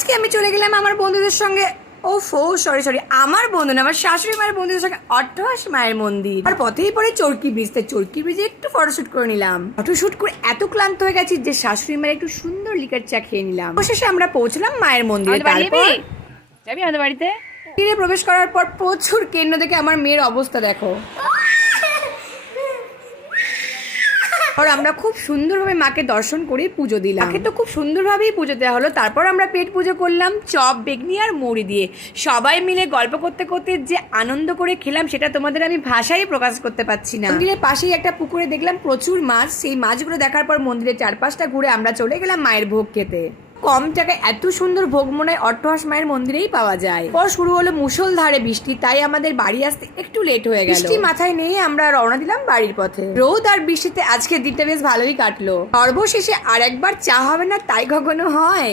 আজকে আমি চলে গেলাম আমার বন্ধুদের সঙ্গে সরি আমার বন্ধু না, আমার শাশুড়ি মায়ের বন্ধুদের সঙ্গে অট্টহাস মায়ের মন্দির। আর পথেই পরে চরকি ব্রিজ, চরকি ব্রিজে একটু ফটোশুট করে নিলাম। ফটোশুট করে এত ক্লান্ত হয়ে গেছি যে শাশুড়ি মায়ের একটু সুন্দর লিকার চা খেয়ে নিলাম। অবশেষে আমরা পৌঁছলাম মায়ের মন্দিরে। তারপর যাবি আমাদের বাড়িতে? তীরে প্রবেশ করার পর প্রচুর কেন্দ্র দেখে আমার মেয়ের অবস্থা দেখো। আর আমরা খুব সুন্দরভাবে মাকে দর্শন করে পুজো দিলাম। মাকে তো খুব সুন্দরভাবেই পুজো দেওয়া হলো। তারপর আমরা পেট পুজো করলাম চপ, বেগনি আর মুড়ি দিয়ে। সবাই মিলে গল্প করতে করতে যে আনন্দ করে খেলাম সেটা তোমাদের আমি ভাষায় প্রকাশ করতে পারছি না। মন্দিরের পাশেই একটা পুকুরে দেখলাম প্রচুর মাছ। সেই মাছগুলো দেখার পর মন্দিরের চারপাশটা ঘুরে আমরা চলে গেলাম মায়ের ভোগ খেতে। কম টাকায় এত সুন্দর ভোগ মনে হয় অট্টহাস মায়ের মন্দিরেই পাওয়া যায়। পর শুরু হলো মুষলধারে বৃষ্টি, তাই আমাদের বাড়ি আসতে একটু লেট হয়ে গেল। বৃষ্টি মাথায় নিয়ে আমরা রওনা দিলাম বাড়ির পথে। রোদ আর বৃষ্টিতে আজকের দিনটা বেশ ভালোই কাটলো। সর্বশেষে আর একবার চা হবে না তাই কখনো হয়।